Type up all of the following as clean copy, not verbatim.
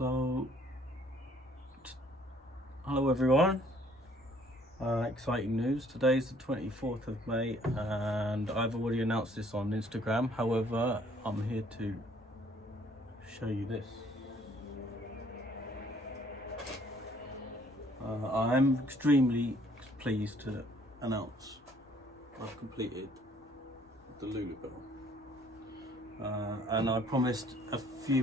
So, hello everyone. Exciting news. Today's the 24th of May and I've already announced this on Instagram. However, I'm here to show you this. I'm extremely pleased to announce I've completed the Lulu Belle. And I promised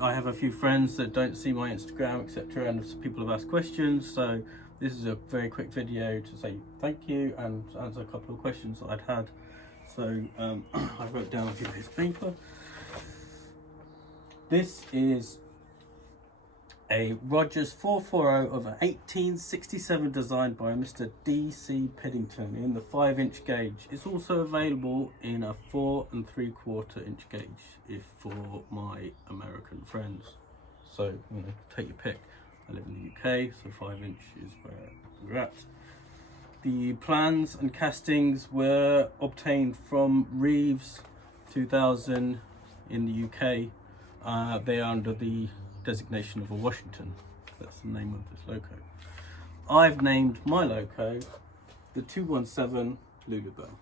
I have a few friends that don't see my Instagram, etc., and people have asked questions, so this is a very quick video to say thank you and answer a couple of questions that I'd had. So I wrote down a few bits of paper. This is a Rogers 440 of 1867 designed by Mr. D.C Piddington in the 5-inch gauge. It's also available in a 4 3/4 inch gauge for my American friends. So, you know, take your pick. I live in the UK, so 5-inch is where we're at. The plans and castings were obtained from Reeves 2000 in the UK. They are under the designation of a Washington. That's the name of this loco. I've named my loco the 217 Lulu Belle.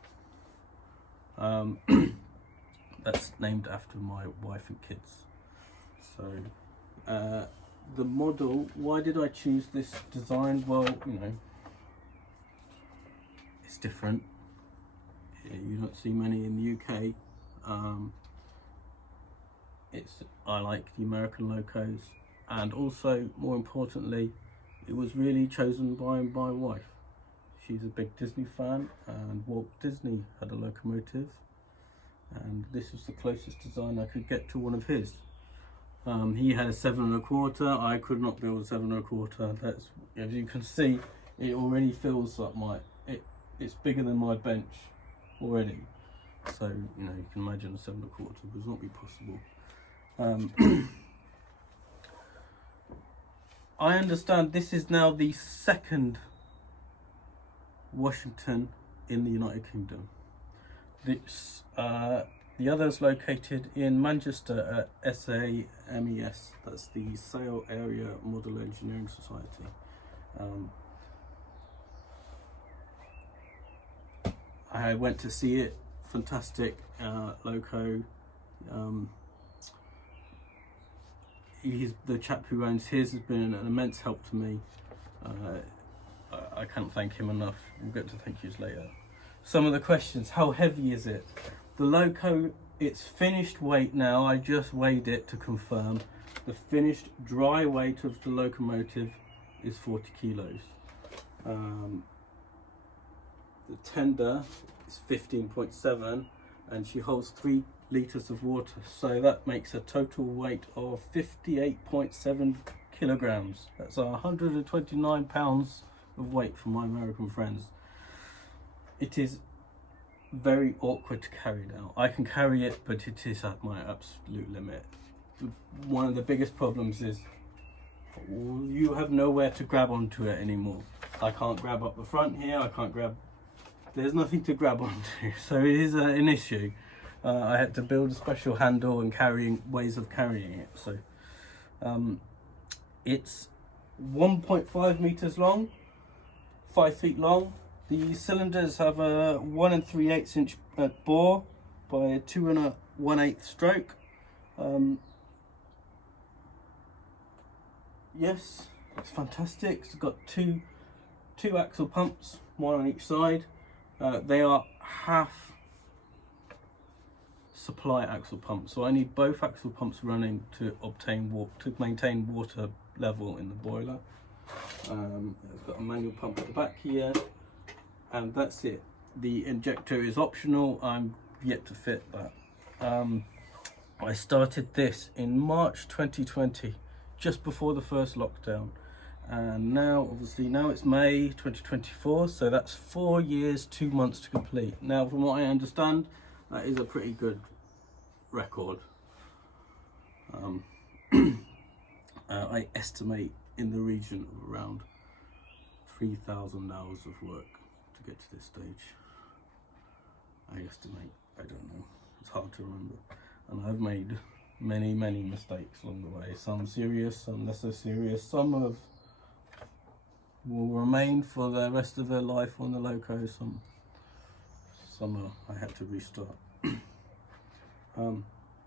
That's named after my wife and kids. So the model, why did I choose this design? Well, you know, it's different. You don't see many in the UK. I like the American locos, and also more importantly, it was really chosen by my wife. She's a big Disney fan, and Walt Disney had a locomotive, and this was the closest design I could get to one of his. He had a 7 1/4. I could not build a 7 1/4. That's, as you can see, it already feels like it's bigger than my bench already. So, you know, you can imagine a 7 1/4 would not be possible. I understand this is now the second Washington in the United Kingdom. This, the other is located in Manchester at SAMES, that's the Sale Area Model Engineering Society. I went to see it, fantastic loco. The chap who owns his has been an immense help to me. I can't thank him enough. We'll get to thank yous later. Some of the questions: how heavy is it? The loco, its finished weight now, I just weighed it to confirm. The finished dry weight of the locomotive is 40 kilos. The tender is 15.7 and she holds 3 litres of water, so that makes a total weight of 58.7 kilograms. That's 129 pounds of weight for my American friends. It is very awkward to carry now. I can carry it, but it is at my absolute limit. One of the biggest problems is you have nowhere to grab onto it anymore. I can't grab up the front here, I can't grab, there's nothing to grab onto, so it is an issue. I had to build a special handle and ways of carrying it. So it's 1.5 meters long, 5 feet long. The cylinders have a 1 3/8 inch bore by a 2 1/8 stroke. Yes, it's fantastic. It's got two axle pumps, one on each side. They are half supply axle pumps, so I need both axle pumps running to maintain water level in the boiler. I've got a manual pump at the back here, and that's it. The injector is optional. I'm yet to fit that. I started this in March 2020, just before the first lockdown, and now obviously now it's May 2024, so that's 4 years 2 months to complete. Now, from what I understand, that is a pretty good record. I estimate in the region of around 3,000 hours of work to get to this stage. I estimate, I don't know, it's hard to remember. And I've made many mistakes along the way. Some serious, some less so serious. Some will remain for the rest of their life on the loco. Some I had to restart.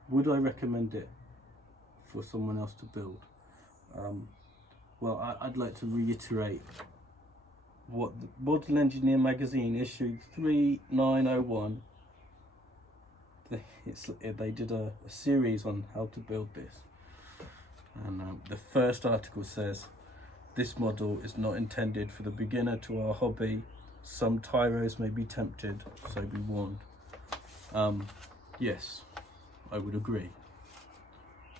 Would I recommend it for someone else to build? Well, I'd like to reiterate what the Model Engineer magazine issued 3901. They did a series on how to build this, and the first article says, this model is not intended for the beginner to our hobby. Some tyros may be tempted, so be warned. Yes, I would agree.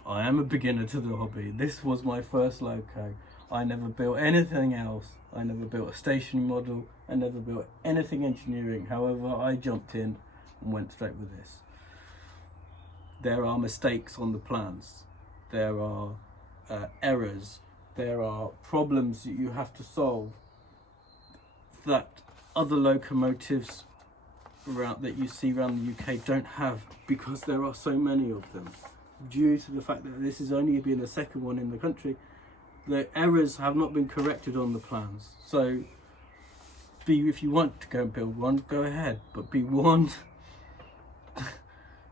I am a beginner to the hobby. This was my first loco. I never built anything else. I never built a stationary model. I never built anything engineering. However, I jumped in and went straight with this. There are mistakes on the plans. There are errors. There are problems that you have to solve that other locomotives that you see around the UK don't have, because there are so many of them. Due to the fact that this is only being the second one in the country, the errors have not been corrected on the plans. So if you want to go and build one, go ahead, but be warned.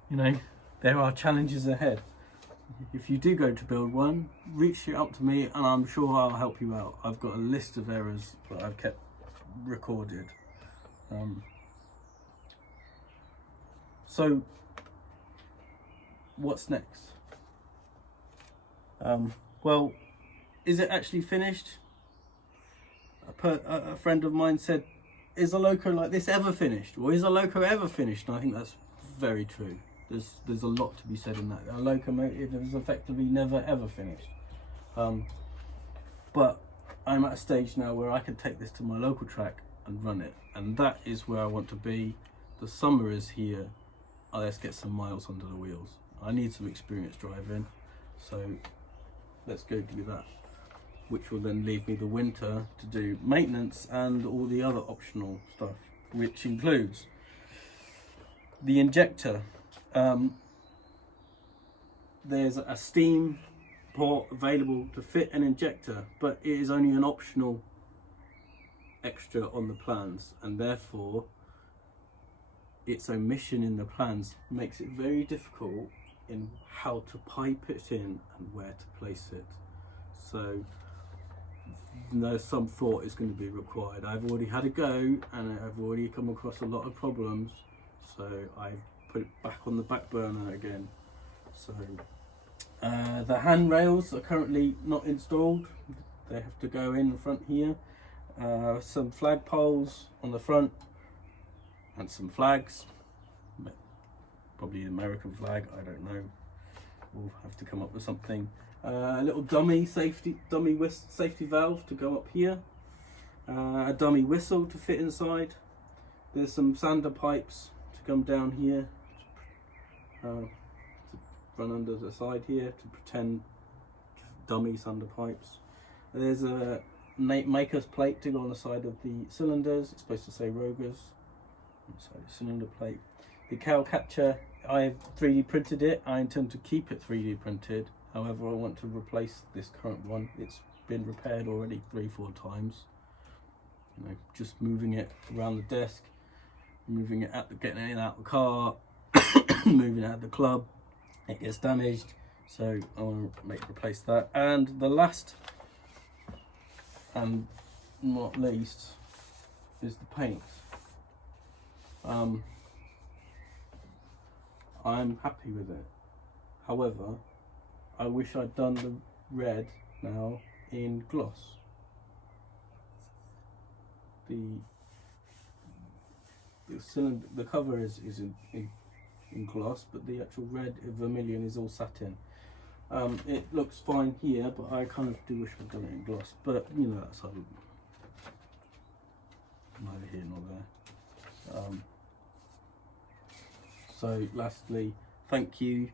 You know, there are challenges ahead. If you do go to build one, reach out to me and I'm sure I'll help you out. I've got a list of errors that I've kept recorded. So what's next? Well, is it actually finished? A friend of mine said, is a loco like this ever finished? Or is a loco ever finished? And I think that's very true. There's a lot to be said in that. A locomotive is effectively never ever finished. But I'm at a stage now where I can take this to my local track and run it, and that is where I want to be. The summer is here. Let's get some miles under the wheels. I need some experience driving, so let's go do that, which will then leave me the winter to do maintenance and all the other optional stuff, which includes the injector. There's a steam port available to fit an injector, but it is only an optional extra on the plans, and therefore its omission in the plans makes it very difficult in how to pipe it in and where to place it. So there's some thought is going to be required. I've already had a go and I've already come across a lot of problems, so I've put it back on the back burner again. So the handrails are currently not installed. They have to go in the front here. Some flag poles on the front and some flags, probably the American flag, I don't know. We'll have to come up with something. A little dummy safety valve to go up here. A dummy whistle to fit inside. There's some sander pipes to come down here, to run under the side here to pretend dummy sander pipes. There's a maker's plate to go on the side of the cylinders. It's supposed to say Rogers. So cylinder plate. The cow catcher, I've 3D printed it. I intend to keep it 3D printed. However, I want to replace this current one. It's been repaired already 3-4 times. You know, just moving it around the desk, moving it out, getting it out of the car, moving it out of the club. It gets damaged, so I want to replace that. And the last and not least is the paint. I'm happy with it. However, I wish I'd done the red now in gloss. The cylinder, the cover is in gloss, but the actual red vermilion is all satin. It looks fine here, but I kind of do wish I'd done it in gloss. But you know, that's neither here nor there. So lastly, thank you.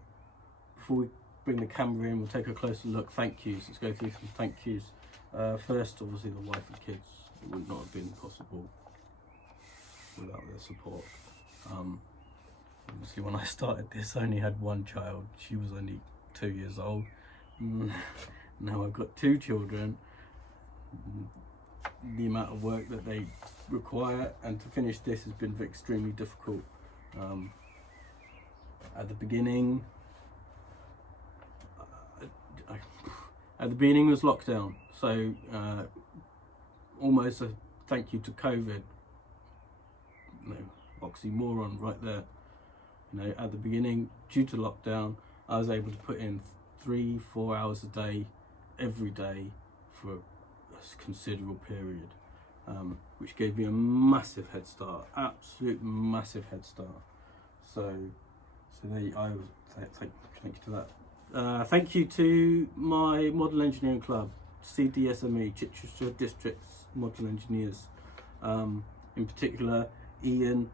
Before we bring the camera in, we'll take a closer look. Thank yous. Let's go through some thank yous. First, obviously, the wife and kids. It would not have been possible without their support. Obviously, when I started this, I only had one child. She was only 2 years old. Now I've got 2 children. The amount of work that they require, and to finish this has been extremely difficult. At the beginning, was lockdown, so almost a thank you to COVID. Oxymoron right there. At the beginning, due to lockdown, I was able to put in 3-4 hours a day, every day, for a considerable period, which gave me a massive head start, absolute massive head start. So thank you to that. Thank you to my model engineering club, CDSME, Chichester District's model engineers, in particular Ian,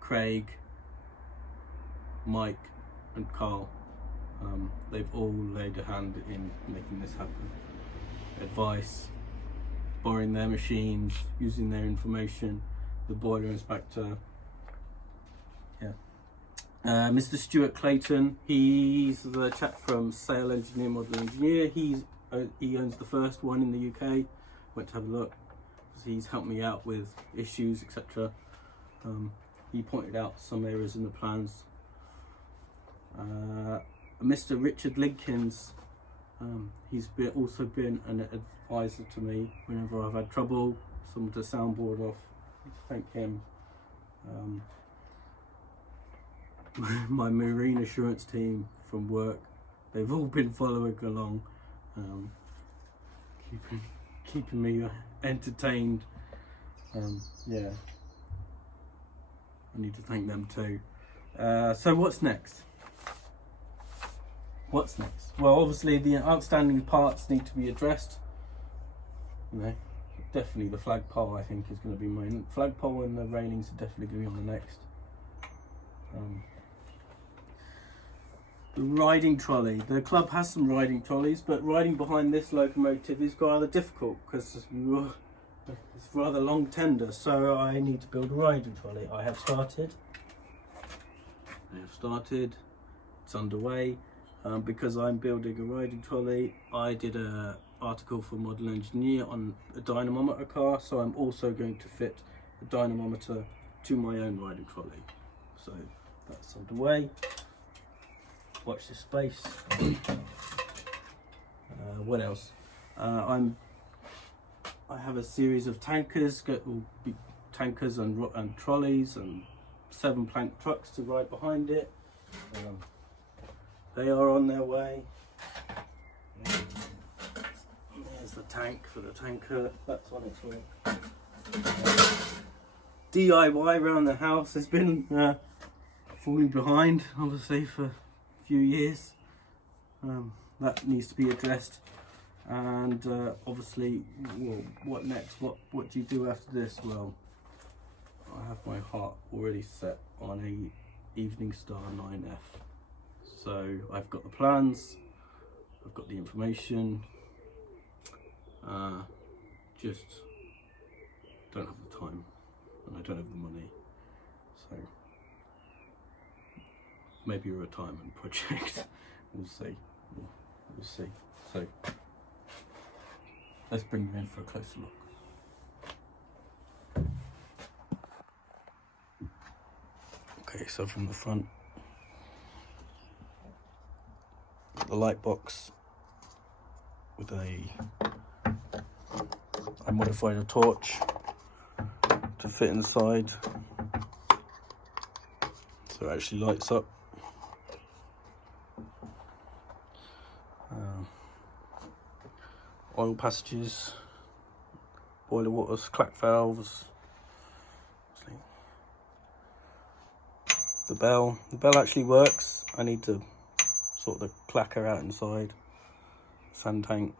Craig, Mike and Carl. They've all laid a hand in making this happen. Advice, borrowing their machines, using their information, the boiler inspector. Mr. Stuart Clayton, he's the chap from Sale Engineer, Model Engineer. He owns the first one in the UK. Went to have a look. He's helped me out with issues, etc. He pointed out some errors in the plans. Mr. Richard Linkins, he's also been an advisor to me whenever I've had trouble, someone to soundboard off. Thank him. My marine assurance team from work, they've all been following along, keeping me entertained. Yeah, I need to thank them too. So what's next? Well, obviously the outstanding parts need to be addressed. Definitely the flagpole, I think, is going to be my flagpole, and the railings are definitely going to be on the next. The riding trolley. The club has some riding trolleys, but riding behind this locomotive is rather difficult because it's rather long tender, so I need to build a riding trolley. I have started. It's underway. Because I'm building a riding trolley, I did an article for Model Engineer on a dynamometer car, so I'm also going to fit a dynamometer to my own riding trolley. So that's underway. Watch this space. What else? I have a series of tankers, tankers and trolleys, and 7 plank trucks to ride behind it. They are on their way. There's the tank for the tanker, that's on its way. DIY around the house has been falling behind, obviously, for a few years. That needs to be addressed. And obviously, well, what next? What do you do after this? Well, I have my heart already set on a Evening Star 9F. So I've got the plans, I've got the information, just don't have the time, and I don't have the money. So maybe a retirement project. We'll see. We'll see. So let's bring you in for a closer look. Okay, so from the front, the light box with I modified a torch to fit inside, so it actually lights up. Oil passages, boiler waters, clack valves. The bell actually works. I need to sort the clacker out inside. Sand tank.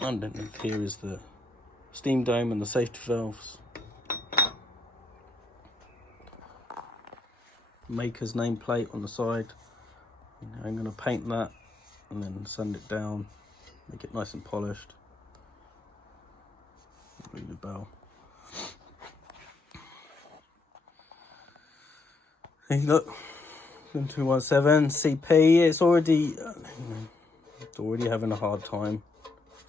Underneath here is the steam dome and the safety valves. Maker's nameplate on the side. I'm going to paint that and then sand it down, make it nice and polished. Lulu Belle. Hey, look, 217 CP. It's already having a hard time,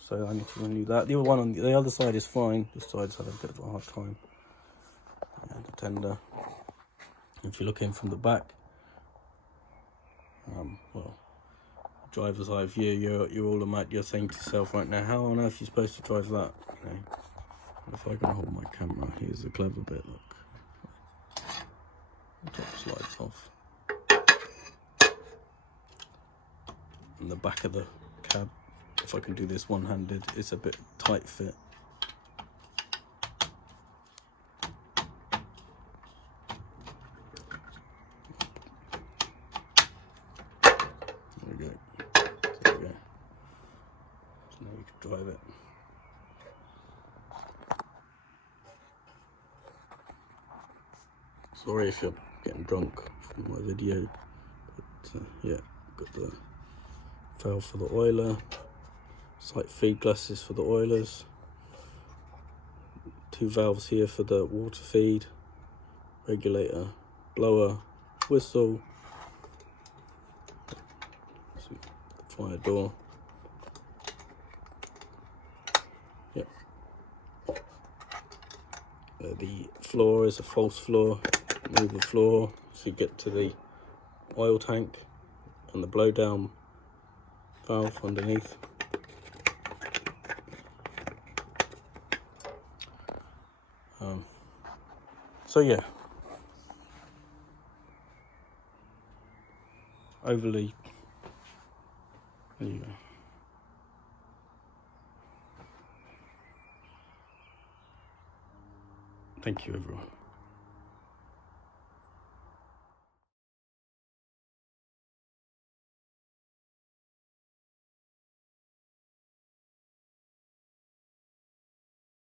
so I need to renew that. The other one on the other side is fine. This side's having a bit of a hard time. And the tender. If you're looking from the back, well, driver's eye view, you're saying to yourself right now, how on earth are you supposed to drive that? You know? If I can hold my camera, here's the clever bit. Look, the top slides off. And the back of the cab, if I can do this one-handed, it's a bit tight fit. There we go. There we go. So now you can drive it. Sorry if you're getting drunk from my video, but yeah, got the valve for the oiler, sight feed glasses for the oilers, 2 valves here for the water feed, regulator, blower, whistle, fire door. Yep. The floor is a false floor. Move the floor so you get to the oil tank and the blow down valve underneath. So yeah, overly, there you go. Thank you everyone.